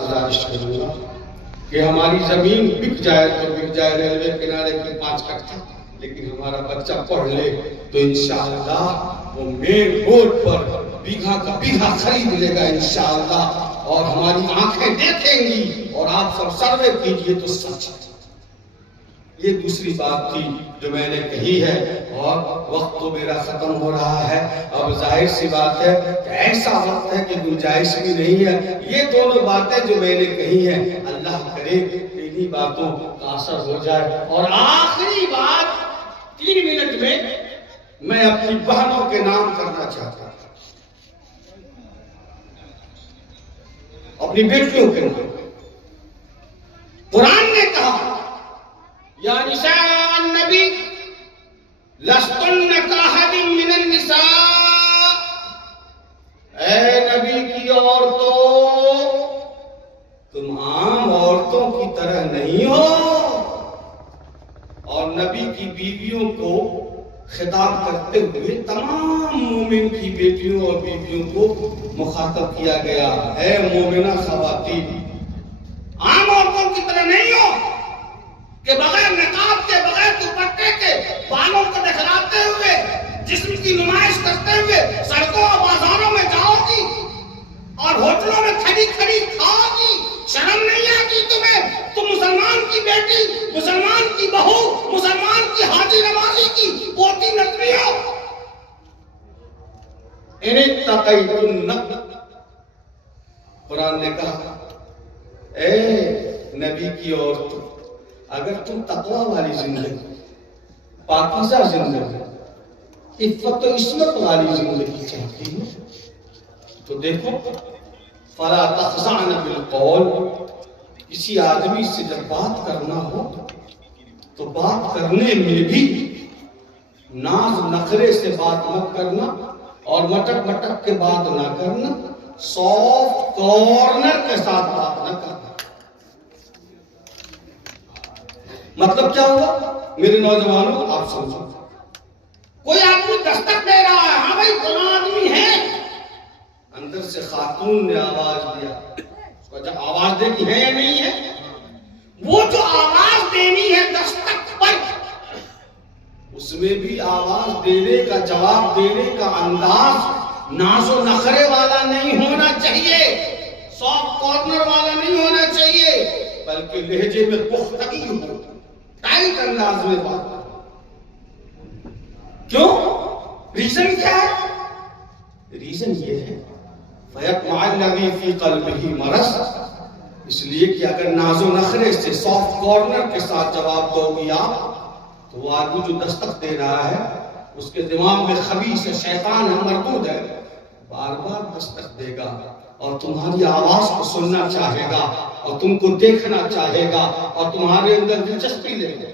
گزارش کروں گا کہ ہماری زمین بک جائے تو بک جائے ریلوے کنارے کی 5 کٹھا، لیکن ہمارا بچہ پڑھ لے تو انشاءاللہ وہ مین روڈ پر بیگھا کا بیگھا خرید لے گا انشاءاللہ، اور ہماری آنکھیں دیکھیں گی اور آپ سب سروے کیجئے تو سچ ہے۔ یہ دوسری بات تھی جو میں نے کہی ہے، اور وقت تو میرا ختم ہو رہا ہے۔ اب ظاہر سی بات ہے کہ ایسا وقت ہے کہ گنجائش بھی نہیں ہے۔ یہ دونوں باتیں جو میں نے کہی ہیں، اللہ کرے کہ انہی باتوں کا اثر ہو جائے۔ اور آخری بات 3 منٹ میں میں اپنی بہنوں کے نام کرنا چاہتا ہوں، اپنی بیٹیوں کے نام۔ قرآن نے کہا یا نساء النبی لستن کاحد من النساء، اے نبی کی عورتوں تم عام عورتوں کی طرح نہیں ہو۔ اور نبی کی بیویوں کو خطاب کرتے ہوئے تمام مومن کی بیٹیوں اور بیویوں کو مخاطب کیا گیا، اے مومنہ خواتین عام عورتوں کی طرح نہیں ہو کہ بغیر نقاب کے، بغیر دوپٹے کے، بالوں کو دکھلاتے ہوئے، جسم کی نمائش کرتے ہوئے سڑکوں اور بازاروں میں جاؤ گی اور ہوٹلوں میں کھڑی کھڑی کھاؤ گی۔ شرم نہیں آتی تمہیں؟ تم مسلمان کی بیٹی، مسلمان کی بہو، مسلمان کی حاجی نمازی کی پوتی نتنی ہو۔ ان اتقیتن، قرآن نے کہا اے نبی کی عورتوں اگر تم تقوی والی زندگی، پاکیزہ زندگی، عفت و عصمت والی زندگی چاہتی ہو تو دیکھو فلا تخضعن بالقول، کسی آدمی سے جب بات کرنا ہو تو بات کرنے میں بھی ناز نخرے سے بات مت کرنا اور مٹک مٹک کے بات نہ کرنا، سافٹ کارنر کے ساتھ بات نہ کرنا۔ مطلب کیا ہوا میرے نوجوانوں؟ آپ سمجھو، کوئی آدمی دستک دے رہا ہے، ہاں بھائی فلاں آدمی ہے، اندر سے خاتون نے آواز دیا، اس کو جب آواز دینی ہے یا نہیں ہے، وہ جو آواز دینی ہے دستک پر، اس میں بھی آواز دینے کا، جواب دینے کا انداز ناز و نخرے والا نہیں ہونا چاہیے، سافٹ کارنر والا نہیں ہونا چاہیے، بلکہ لہجے میں پختگی ہو، ٹائٹ انداز میں بات۔ کیوں؟ ریزن کیا ہے؟ ریزن یہ ہے فَيَطْمَعَ الَّذِي فِي قَلْبِهِ مَرَضٌ، اس لیے کہ اگر ناز و نخرے سے، سافٹ کارنر کے ساتھ جواب دو گی آپ تو وہ آدمی جو دستک دے رہا ہے اس کے دماغ میں خبیث ہے، شیطان ہے، مردود ہے، بار بار دستک دے گا اور تمہاری آواز کو سننا چاہے گا اور تم کو دیکھنا چاہے گا اور تمہارے اندر دلچسپی لے گا۔